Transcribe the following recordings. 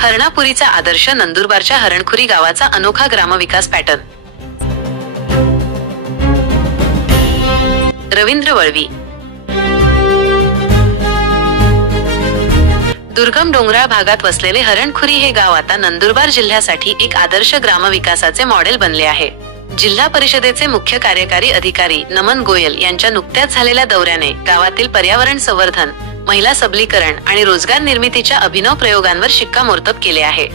हरणापुरीचा आदर्श नंदुरबारच्या हरणखुरी गावाचा अनोखा ग्रामविकास पॅटर्न। रवींद्र वळवी। दुर्गम डोंगराळ भागात वसलेले हरणखुरी हे गाव आता नंदुरबार जिल्ह्यासाठी एक आदर्श ग्रामविकासाचे मॉडेल बनले आहे। जिल्हा परिषदेचे मुख्य कार्यकारी अधिकारी नमन गोयल यांच्या नुकत्याच झालेल्या दौऱ्याने गावातील पर्यावरण संवर्धन, महिला सबलीकरण आणि रोजगार निर्मितीच्या अभिनव प्रयोगांवर शिक्कामोर्तब केले आहे।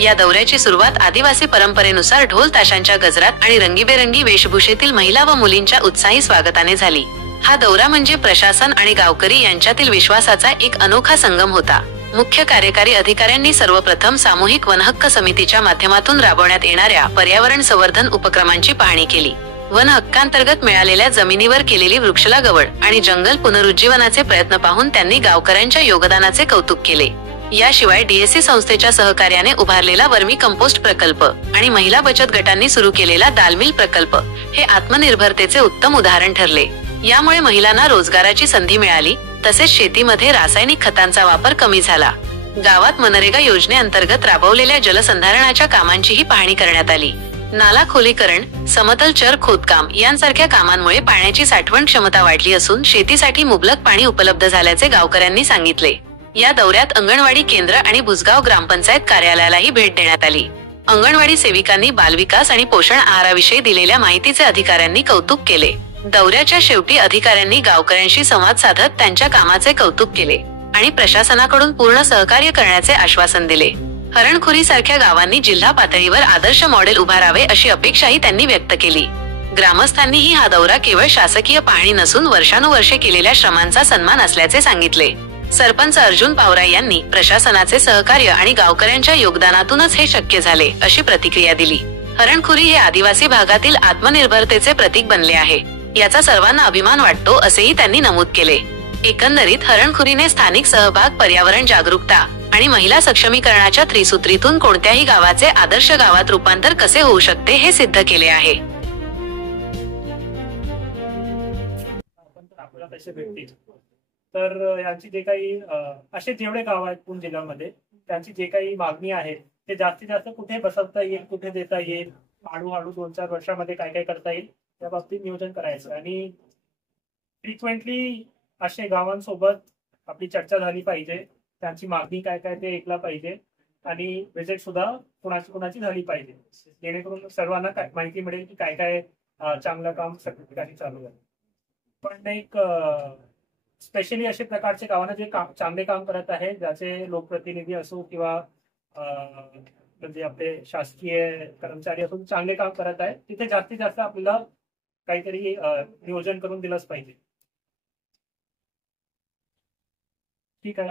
या दौऱ्याची सुरुवात आदिवासी परंपरेनुसार ढोल ताशांच्या गजरात आणि रंगीबेरंगी वेशभूषेतील महिला व मुलींच्या उत्साही स्वागताने झाली। हा दौरा म्हणजे प्रशासन आणि गावकरी यांच्यातील विश्वासाचा एक अनोखा संगम होता। मुख्य कार्यकारी अधिकाऱ्यांनी सर्वप्रथम सामूहिक वनहक्क समितीच्या माध्यमातून राबवण्यात येणाऱ्या पर्यावरण संवर्धन उपक्रमांची पाहणी केली। वन हक्कांतर्गत मिळालेल्या जमिनीवर केलेली वृक्षलागवड आणि जंगल पुनरुज्जीवनाचे प्रयत्न पाहून त्यांनी गावकऱ्यांच्या योगदानाचे कौतुक केले। याशिवाय डीएससी संस्थेच्या सहकार्याने उभारलेला वर्मी कंपोस्ट प्रकल्प आणि महिला बचत गटांनी सुरू केलेला दालमिल प्रकल्प हे आत्मनिर्भरतेचे उत्तम उदाहरण ठरले। यामुळे महिलांना रोजगाराची संधी मिळाली, तसेच शेतीमध्ये रासायनिक खतांचा वापर कमी झाला। गावात मनरेगा योजनेअंतर्गत राबवलेल्या जलसंधारणाच्या कामांचीही पाहणी करण्यात आली। नाला खोलीकरण, समतल चर खोदकाम यांसारख्या कामांमुळे पाण्याची साठवण क्षमता वाढली असून शेतीसाठी मुबलक पाणी उपलब्ध झाल्याचे गावकऱ्यांनी सांगितले। या दौऱ्यात अंगणवाडी केंद्र आणि भुसगाव ग्रामपंचायत कार्यालयालाही भेट देण्यात आली। अंगणवाडी सेविकांनी बालविकास आणि पोषण आहाराविषयी दिलेल्या माहितीचे अधिकाऱ्यांनी कौतुक केले। दौऱ्याच्या शेवटी अधिकाऱ्यांनी गावकऱ्यांशी संवाद साधत त्यांच्या कामाचे कौतुक केले आणि प्रशासनाकडून पूर्ण सहकार्य करण्याचे आश्वासन दिले। हरणखुरी सारख्या गावांनी जिल्हा पातळीवर आदर्श मॉडेल उभारावे अशी अपेक्षाही त्यांनी व्यक्त केली। ग्रामस्थांनीही हा दौरा केवळ शासकीय पाहणी नसून वर्षानुवर्षे केलेल्या श्रमांचा सन्मान असल्याचे सांगितले। सरपंच अर्जुन पावरा यांनी प्रशासनाचे सहकार्य आणि गावकऱ्यांच्या योगदानातूनच हे शक्य झाले अशी प्रतिक्रिया दिली। हरणखुरी हे आदिवासी भागातील आत्मनिर्भरतेचे प्रतीक बनले आहे, याचा सर्वांना अभिमान वाटतो असेही त्यांनी नमूद केले। एकंदरीत हरणखुरीने स्थानिक सहभाग, पर्यावरण जागरूकता आणि महिला सक्षमीकरणाच्या त्रिसूत्रीतून कोणत्याही गावाचे आदर्श गावात रूपांतर कसे होऊ शकते हे सिद्ध केले आहे। तर यांची जे काही असे जेवढे गाव आहेत पुणे जिल्ह्यामध्ये त्यांची जे काही मागणी आहे ते जास्तीत जास्त कुठे बसवता येईल, कुठे देता येईल, हळूहळू 2-4 वर्षामध्ये काय काय करता येईल त्या बाबतीत नियोजन करायचं आणि फ्रिक्वेंटली असे गावांसोबत आपली चर्चा झाली पाहिजे। त्यांची मागणी काय काय ते ऐकला पाहिजे आणि विजिट सुद्धा कोणाची झाली पाहिजे, जेणेकरून सर्वांना माहिती मिळेल की काय काय चांगलं काम सगळ्या ठिकाणी चालू आहे। पण एक स्पेशली असे प्रकारचे गावांना जे चांगले काम करत आहे, ज्याचे लोकप्रतिनिधी असो किंवा म्हणजे आपले शासकीय कर्मचारी असून चांगले काम करत आहे, तिथे जास्तीत जास्त आपल्याला काहीतरी नियोजन करून दिलंच पाहिजे। ठीक आहे।